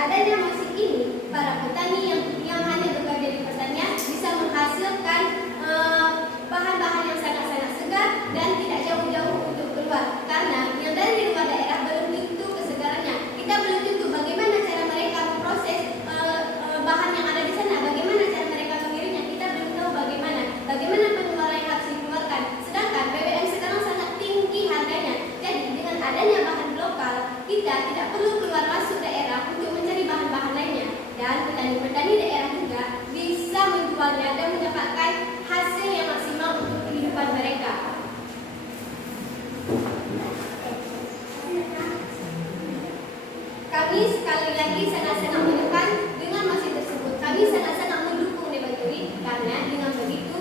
adanya musik ini, para petani yang hanya bekerja di pertanian bisa menghasilkan bahan-bahan yang sangat-sangat segar dan tidak jauh-jauh untuk keluar. Karena yang dari luar daerah belum tentu kesegarannya. Kita belum tentu bagaimana cara mereka memproses bahan yang ada di sana, bagaimana cara mereka mengirimnya. Kita belum tahu bagaimana pengeluaran yang harus dikeluarkan. Sedangkan BBM sekarang sangat tinggi harganya. Jadi dengan adanya bahan lokal, kita tidak perlu keluar masuk daerah untuk mencari bahan-bahan lainnya. Dan petani-petani daerah juga bisa menjualnya dan mendapatkan hasil yang maksimal untuk kehidupan mereka. Kami sekali lagi sangat-sangat menekan dengan mosi tersebut. Kami sangat-sangat mendukung Debaturi karena dengan begitu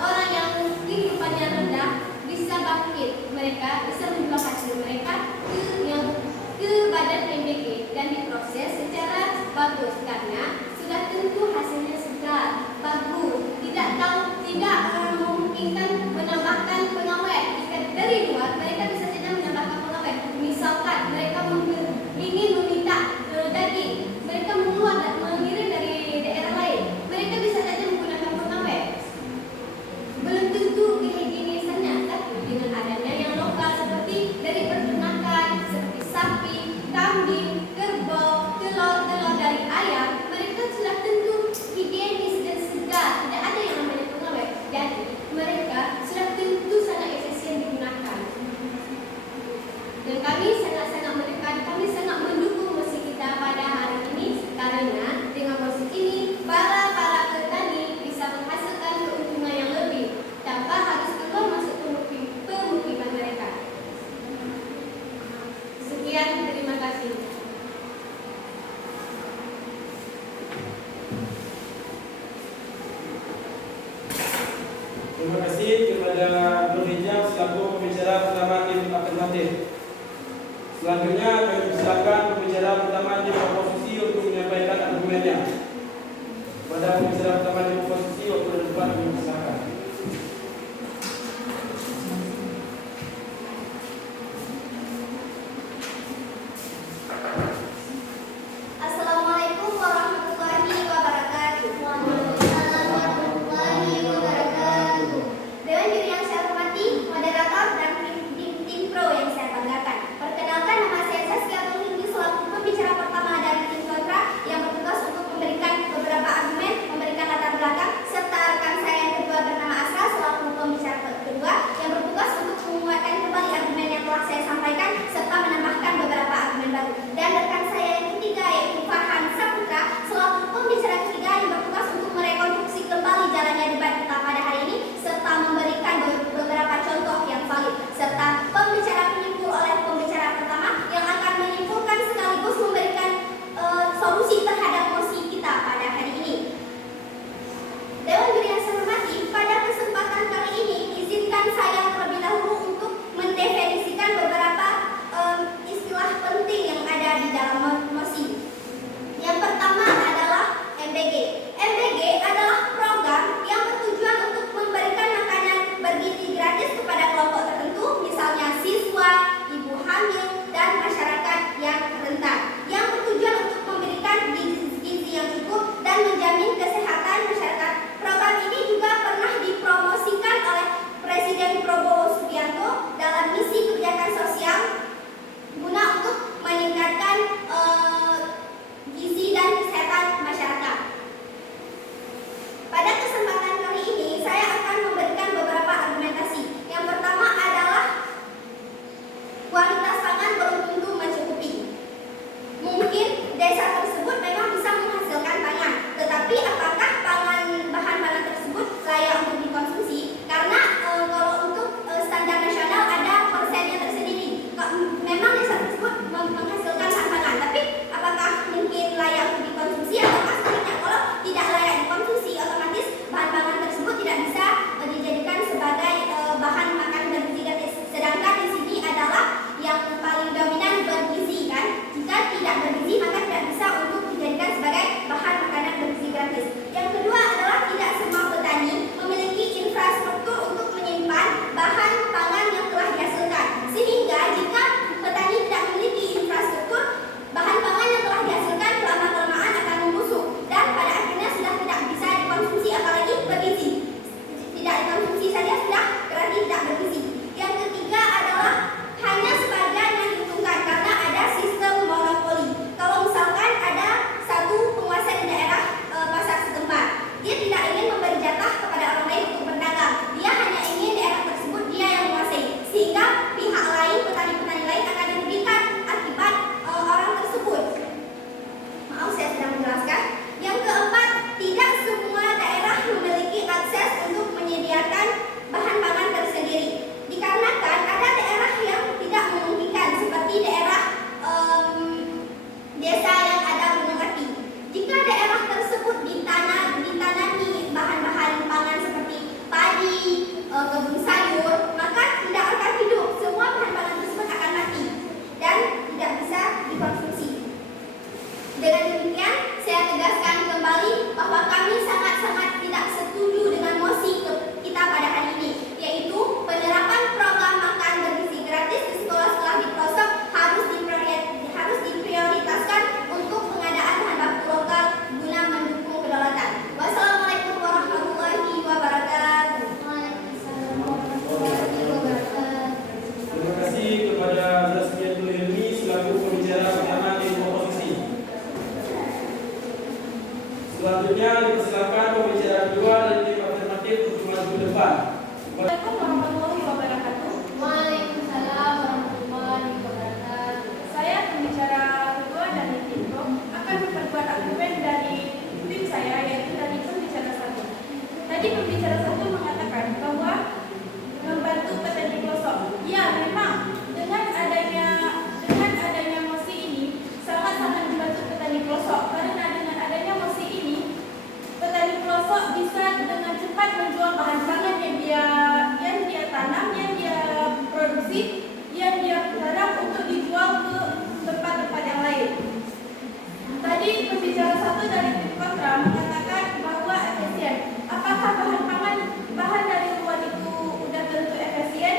orang yang kehidupannya rendah bisa bangkit. Mereka bisa menjual hasil mereka ke badan MBG dan diproses secara bagus karena sudah tentu hasilnya segar, bagus, tidak memungkinkan menambahkan pengawet. Jika dari luar mereka bisa saja menambahkan pengawet. Misalkan mereka ingin meminta daging, mereka mengirim dari daerah lain, mereka bisa saja menggunakan pengawet. Belum tentu kehigienisannya, tapi dengan adanya yang lokal seperti dari peternakan, seperti sapi, kambing, kerbau, telur dari ayam, mereka sudah tentu higienis dan segar, tidak ada yang namanya pengawet. Jadi mereka sudah tentu sangat efisien digunakan. Dan kami sangat-sangat menekan, kami sangat mendukung musik kita pada hari ini karena dengan musik ini para petani bisa menghasilkan keuntungan yang lebih tanpa harus keluar masuk pemukiman mereka. Sekian, terima kasih. Terima kasih kepada Nur Hijab selaku pembicara pertama tim alternatif. Selanjutnya kami persilakan pembicara pertama tim oposisi untuk menyampaikan argumennya. Pada pembicara pertama tim oposisi waktu depan kami persilakan. Assalamualaikum warahmatullahi wabarakatuh. Dewan juri yang saya hormati, moderator dan tim pro yang saya banggakan. Perkenalkan, nama saya Saskia Tulhindi selaku pembicara pertama dari tim kontra yang bertugas untuk memberikan beberapa argumen, memberikan latar belakang serta rekan saya dipersilakan. Assalamualaikum warahmatullahi wabarakatuh. Waalaikumsalam warahmatullahi wabarakatuh. Saya pembicara kedua dari tim Pro akan memperkuat argumen dari tim saya, yaitu dari pembicara satu. Tadi pembicara satu mengatakan bahwa membantu petani pelosok. Ya, memang dengan adanya mosi ini sangat-sangat membantu petani pelosok, karena dengan adanya mosi ini petani pelosok bisa dengan cepat menjual bahan pangan yang dia tanam, yang dia produksi, yang dia garap untuk dijual ke tempat-tempat yang lain. Tadi pembicara satu dari tim kontra mengatakan bahwa efisien. Apakah bahan dari luar itu udah tentu efisien?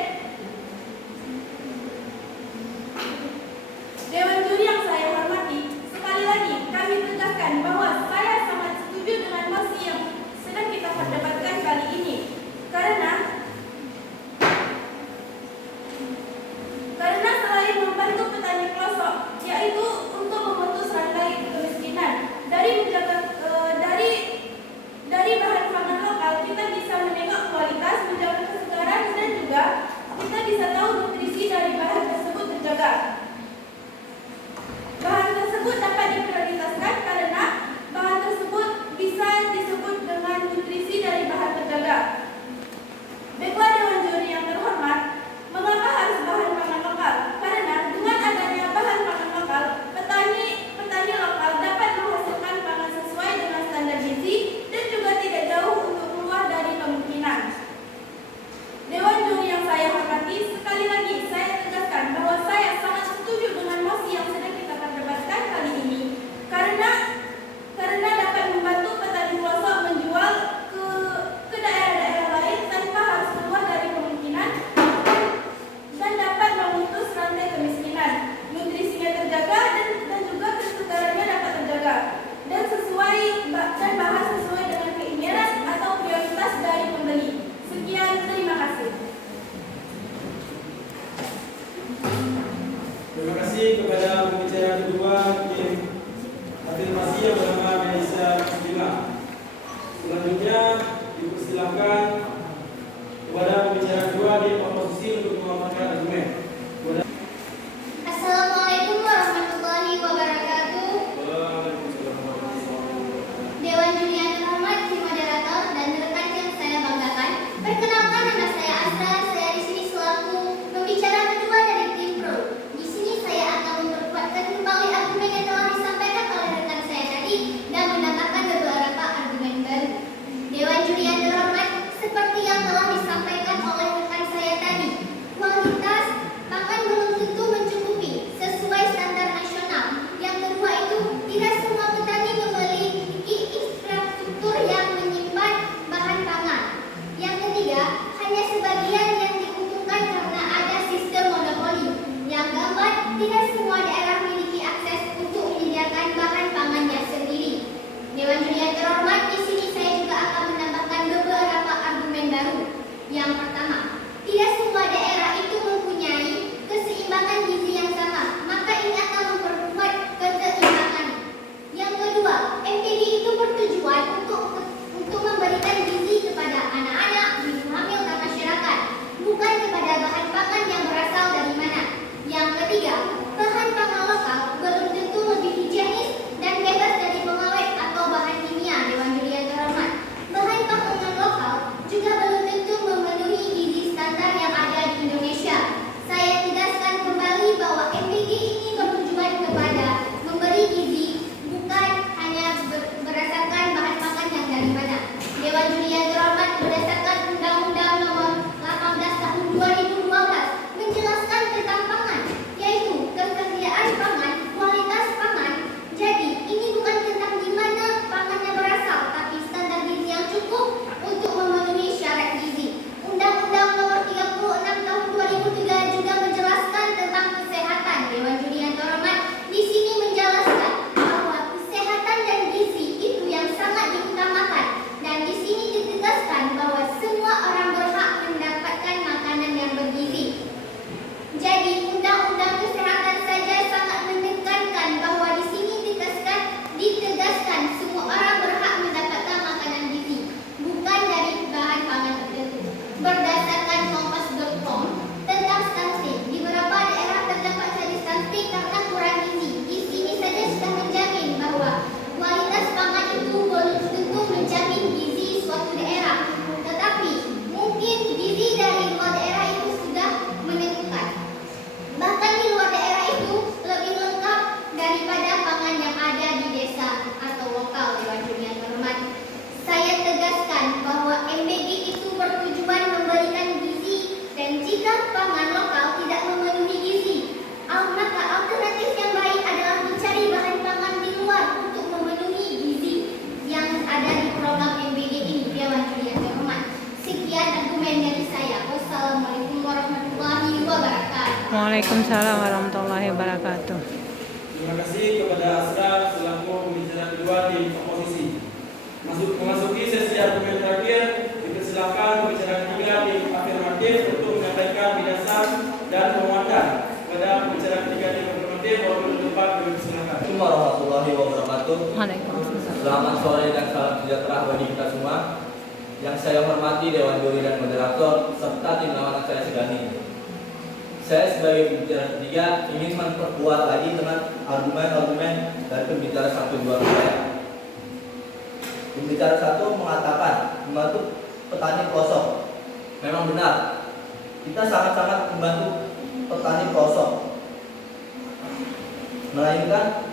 Dewan juri yang saya hormati, sekali lagi kami tegaskan bahwa saya sangat setuju dengan mosi yang sedang kita perdebatkan kali ini, karena selain membantu petani pelosok, yaitu untuk memutus rantai kemiskinan, dari bahan pangan lokal kita bisa menengok kualitas, menjaga kesegaran, dan juga kita bisa tahu nutrisi dari bahan tersebut terjaga. Bahan tersebut dapat diprioritaskan karena bahan tersebut bisa disebut dengan nutrisi dari bahan terjaga. Baiklah Dewan Juri yang terhormat, mengapa harus bahan pangan lokal? Karena dengan adanya bahan pangan lokal, petani lokal dapat menghasilkan pangan sesuai dengan standar gizi dan juga tidak jauh untuk keluar dari kemungkinan. Dewan Juri yang saya hormati, sekali lagi saya tegaskan bahwa saya sangat setuju dengan mosi yang sedang kita perdebatkan kali ini, karena dapat membantu petani pelosok menjual ke daerah-daerah lain tanpa harus keluar dari kemungkinan dan dapat memutus rantai kemiskinan. Nutrisinya terjaga dan juga kesegarannya dapat terjaga dan bahan sesuai dengan keinginan atau prioritas dari pembeli. Sekian, terima kasih. Terima kasih kepada pembicara kedua tim afirmasi yang bernama Melisa Bima. Selanjutnya dipersilakan kepada pembicara kedua di oposisi untuk memaparkan argumen. Assalamualaikum warahmatullahi wabarakatuh. Dewan Juri yang terhormat, tim moderator, dan rekan yang saya banggakan. Perkenalkan, nama saya Asra. Saya di sini selaku pembicara kedua dari tim Pro. Di sini saya akan memperkuatkan kembali argumen yang telah disampaikan oleh rekan saya tadi dan menambahkan beberapa argumen baru. Dewan Juri yang terhormat, seperti yang telah disampaikan oleh rekan saya tadi, kualitas pangan belum tentu mencukupi sesuai standar nasional. Yang kedua itu, tidak semua petani memiliki infrastruktur yang menyimpan bahan pangan. Yang ketiga, hanya sebagian yang diuntungkan karena ada sistem monopoli. Yang keempat, tidak semua daerah memiliki akses untuk menyediakan bahan pangannya sendiri. Dewan Juri yang terhormat, di sini saya juga akan menambahkan beberapa argumen baru. Yang pertama, Sekian dari saya. Wassalamualaikum warahmatullahi wabarakatuh. Waalaikumsalam warahmatullahi wabarakatuh. Terima kasih kepada Asraf selaku pembicara kedua di oposisi. Memasuki sesi argumen terakhir, dipersilakan pembicara ketiga di afirmatif untuk menyampaikan bidasar dan penguatan. Kepada pembicara ketiga di afirmatif, waktu tempat dipersilakan. Assalamualaikum warahmatullahi wabarakatuh. Waalaikumsalam. Selamat sore dan salam sejahtera bagi kita semua. Yang saya hormati Dewan Juri dan Moderator serta tim lawan saya segani. Saya sebagai pembicara ketiga ingin memperkuat lagi dengan argumen-argumen dari pembicara 1 2 saya. Pembicara 1 mengatakan membantu petani pelosok. Memang benar. Kita sangat-sangat membantu petani pelosok. Melainkan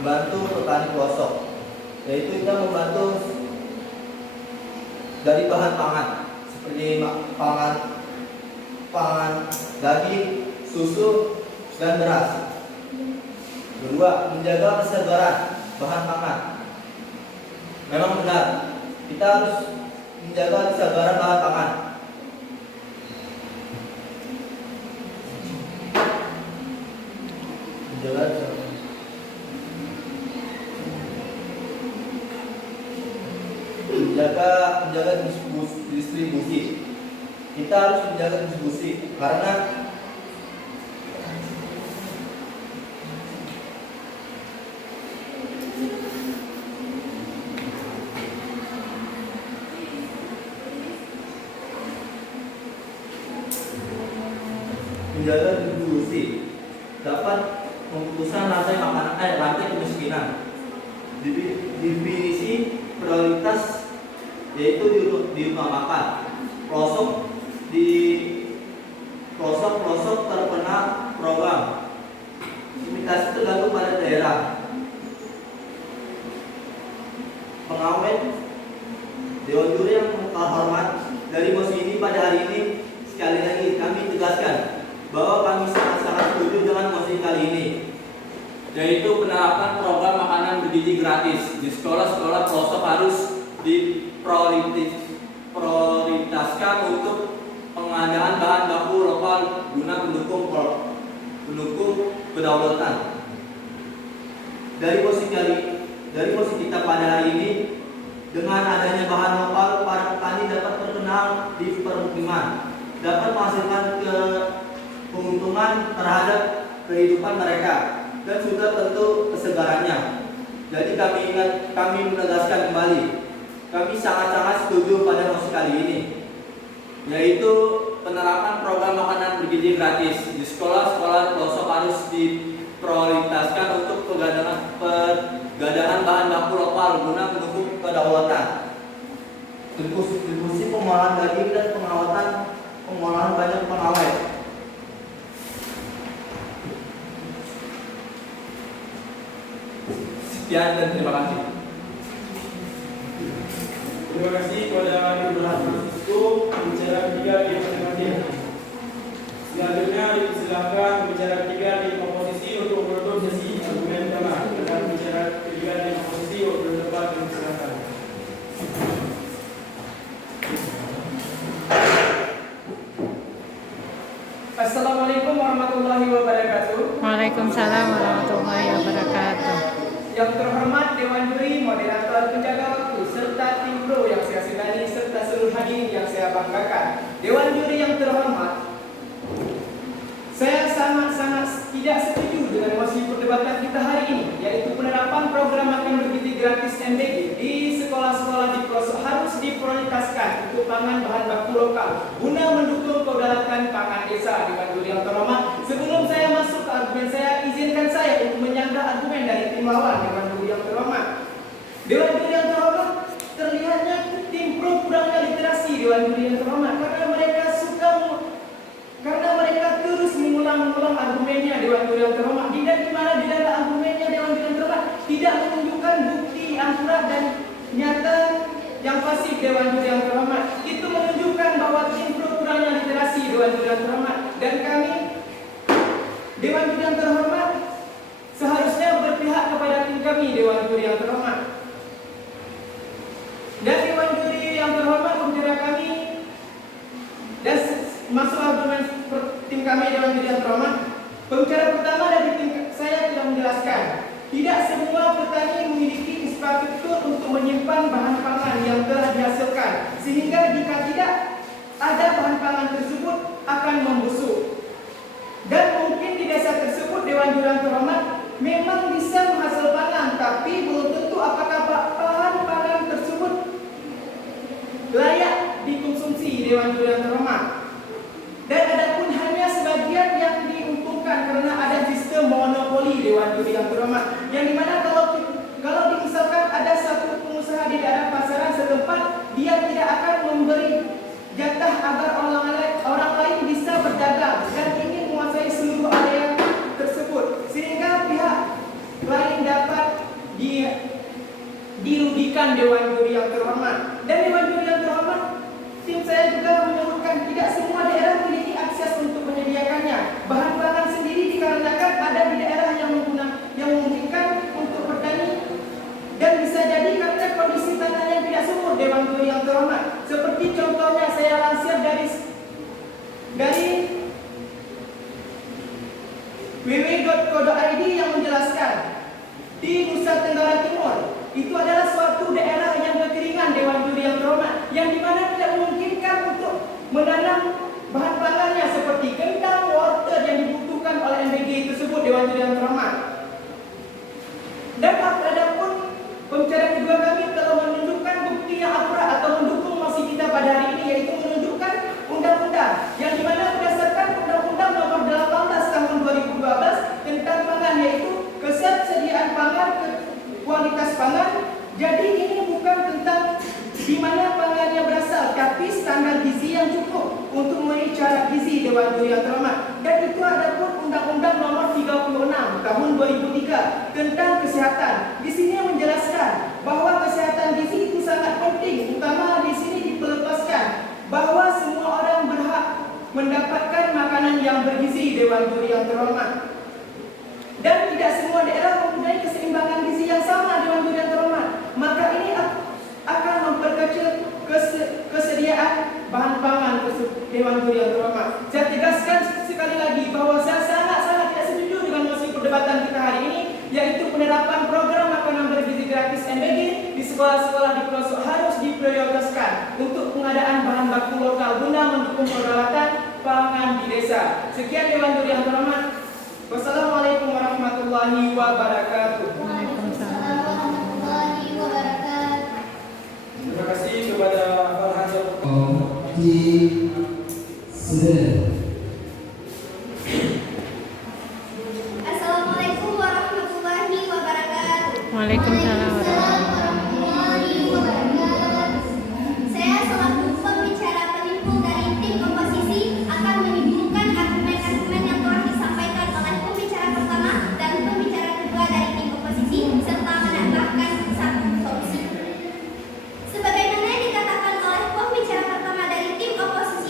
membantu petani pelosok, yaitu kita membantu dari bahan pangan seperti pangan daging, susu, dan beras. Kedua, menjaga kesegaran bahan pangan. Memang benar, kita harus menjaga kesegaran bahan pangan. Menjaga distribusi. Kita harus menjaga distribusi karena dapat memutuskan rantai kemiskinan. Definisi prioritas yaitu diutamakan pelosok terkena program. Imitasi itu lalu pada daerah. Pengawet Dewan Juri yang terhormat, dari mosi ini pada hari ini sekali lagi kami tegaskan bahwa kami sangat-sangat setuju dengan mosi kali ini, yaitu penerapan program makanan bergizi gratis di sekolah-sekolah pelosok harus diprioritaskan untuk pengadaan bahan baku lokal guna mendukung kedaulatan. Dari posisi kita pada hari ini, dengan adanya bahan lokal, para petani dapat terkenal di permukiman, dapat menghasilkan keuntungan terhadap kehidupan mereka, dan sudah tentu kesegarannya. Jadi kami menegaskan kembali, kami sangat-sangat setuju pada mosi kali ini, yaitu penerapan program makanan bergizi gratis di sekolah-sekolah pelosok harus diprioritaskan untuk perdagangan bahan baku lokal guna mendukung kedaulatan. Distribusi pengolahan daging dan pengolahan banyak pengawet. Sekian dan terima kasih. Terima kasih kepada Ibu Rahmat itu pembicara ketiga di afirmatif. Selanjutnya dipersilakan pembicara ketiga di oposisi untuk menutup sesi argumen pertama. Dan pembicara ketiga di oposisi untuk berdebat dipersilakan. Assalamualaikum warahmatullahi wabarakatuh. Waalaikumsalam warahmatullahi wabarakatuh. Yang terhormat Dewan Juri, Moderator, penjaga waktu, serta tim pro yang saya segani, serta seluruh hadirin yang saya banggakan. Dewan Juri yang terhormat, saya sangat-sangat tidak setuju dengan mosi perdebatan kita hari ini, yaitu penerapan program makan bergizi gratis MBG di sekolah-sekolah di pelosok harus diprioritaskan untuk pangan bahan baku lokal guna mendukung kedaulatan pangan desa. Dewan Juri yang terhormat, sebelum saya masuk ke argumen saya, izinkan saya untuk menyanggah argumen dari tim lawan. Dewan Juri yang terhormat, Dewan Juri yang terhormat, terlihatnya tim pro kurangnya literasi. Dewan Juri yang terhormat, karena mereka terus mengulang-ulang argumennya. Dewan Juri yang terhormat, di mana di dalam argumennya Dewan Juri yang terhormat tidak menunjukkan bukti akurat dan nyata yang pasif. Dewan Juri yang terhormat, itu menunjukkan bahwa tim pro kurangnya literasi. Dewan Juri yang terhormat, dan kami Dewan Juri yang terhormat seharusnya berpihak kepada tim kami. Dewan Juri yang terhormat, kami Dewan Juri yang terhormat, pembicara pertama dari tim saya tidak menjelaskan. Tidak semua petani memiliki infrastruktur untuk menyimpan bahan pangan yang telah dihasilkan, sehingga jika tidak ada bahan pangan tersebut akan membusuk. Dan mungkin di desa tersebut Dewan Juri yang terhormat memang bisa menghasilkan pangan, tapi belum tentu apakah bahan pangan tersebut layak dikonsumsi Dewan Juri yang terhormat. Dan adapun hanya sebagian yang diuntungkan karena ada sistem monopoli Dewan Juri yang terhormat, yang dimana kalau misalkan ada satu pengusaha di daerah pasaran setempat, dia tidak akan memberi jatah agar orang lain bisa berdagang dan ingin menguasai seluruh area tersebut, sehingga pihak lain dapat dirugikan Dewan Juri yang terhormat. Dan Dewan Juri yang terhormat, tim saya juga menyebutkan tidak semua daerah memiliki akses untuk menyediakannya. Bahan pangan sendiri dikarenakan ada di daerah yang memungkinkan untuk bertani, dan bisa jadi karena kondisi tanah yang tidak subur Dewan Juri yang terhormat. Seperti contohnya saya lansir dari www.co.id yang menjelaskan di Nusa Tenggara Timur itu adalah suatu daerah yang kekeringan Dewan Juri yang terhormat, yang dimana tidak memungkinkan untuk menanam bahan pangannya seperti kentang, wortel yang dibutuhkan oleh MBG tersebut Dewan Juri yang terhormat. Dan adapun pembicara kedua kami telah menunjukkan bukti yang akurat atau mendukung mosi kita pada hari ini, yaitu menunjukkan undang-undang yang dimana berdasarkan Undang-Undang Nomor 18 Tahun 2012 tentang pangan, yaitu ketersediaan pangan, kualitas pangan. Jadi ini bukan tentang di mana pangannya berasal, tapi standar gizi yang cukup untuk memenuhi syarat gizi Dewan Juri yang terhormat. Dan itu ada pun Undang-Undang Nomor 36 Tahun 2003 tentang kesehatan. Di sini menjelaskan bahwa kesehatan gizi itu sangat penting, utama di sini diperlepaskan bahwa semua orang berhak mendapatkan makanan yang bergizi Dewan Juri yang terhormat. Dan tidak semua daerah mempunyai keseimbangan gizi yang sama Dewan Juri yang terhormat. Maka ini akan memperkecil kesediaan bahan pangan Dewan Juri yang terhormat. Saya tegaskan sekali lagi bahwa saya sangat-sangat tidak setuju dengan mosi perdebatan kita hari ini, yaitu penerapan program makanan bergizi gratis MBG di sekolah-sekolah di pelosok harus diprioritaskan untuk pengadaan bahan baku lokal guna mendukung peralatan pangan di desa. Sekian Dewan Juri yang terhormat. Wassalamualaikum warahmatullahi wabarakatuh. Waalaikumsalam warahmatullahi wabarakatuh. Terima kasih kepada Farhan Assalamualaikum warahmatullahi wabarakatuh. Waalaikumsalam. Warahmatullahi wabarakatuh. Saya selaku pembicara penimpul dari tim oposisi akan menyebutkan argumen-argumen yang telah disampaikan oleh pembicara pertama dan pembicara kedua dari tim oposisi serta menambahkan satu solusi. Sebagaimana yang dikatakan oleh pembicara pertama dari tim oposisi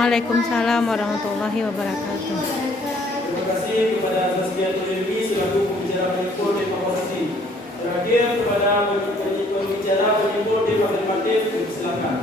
Waalaikumsalam warahmatullahi wabarakatuh. Terima kasih kepada Saskia Tulimi selaku pembicara penyimpul tema posisi. Terakhir kepada pembicara penyimpul tema afirmatif, silakan.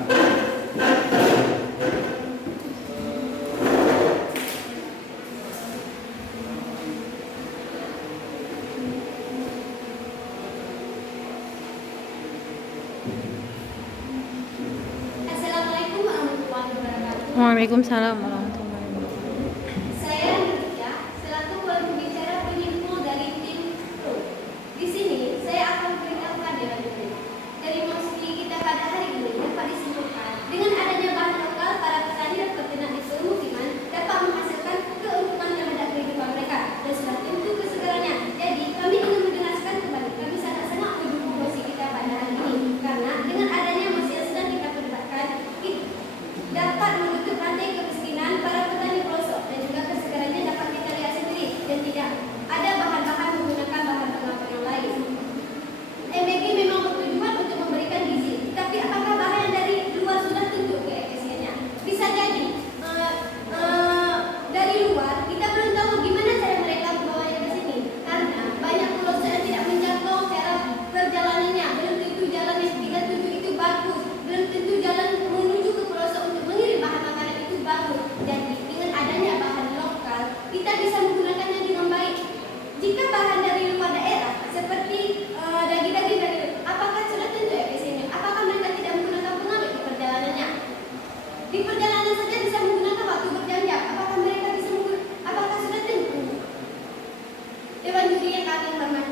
Assalamualaikum warahmatullahi wabarakatuh. Waalaikumsalam warahmatullahi wabarakatuh. Saya Nurja, selaku pembicara penyimpul dari tim Pro. Di sini saya akan memberitahukan dari mosi kita pada hari ini dapat disimpulkan dengan adanya bahan lokal, para petani dan peternak di pemukiman dapat menghasilkan keuntungan terhadap kehidupan mereka dan sudah tentu kesegarannya. Jadi kami ingin menjelaskan kembali, kami sangat-sangat mendukung mosi kita pada hari ini karena dengan adanya mosi yang sedang kita perdebatkan dapat menutup rantai kemiskinan para petani pelosok dan juga kesegarannya dapat kita lihat sendiri dan tidak ada bahan-bahan menggunakan bahan pengawet yang lain. MBG memang bertujuan untuk memberikan gizi, tapi apakah bahan yang dari luar sudah tentu keefisiennya? Bisa jadi dari luar kita belum tahu gimana cara mereka membawanya ke sini karena banyak pelosok yang tidak menjangkau cara perjalanannya, belum tentu jalan yang kita tuju itu bagus, belum tentu jalan menuju ke pelosok untuk mengirim bahan makanan itu bagus. Jadi dengan adanya bahan lokal kita bisa menggunakannya dengan baik. Jika bahan dari luar daerah seperti daging-daging dari apakah sudah tentu efisiennya? Apakah mereka tidak menggunakan pengawet di perjalanannya? Di perjalanan saja bisa menggunakan waktu berjam-jam. Apakah mereka bisa menggunakan? Apakah sudah tentu? Dewan juri yang kami hormati.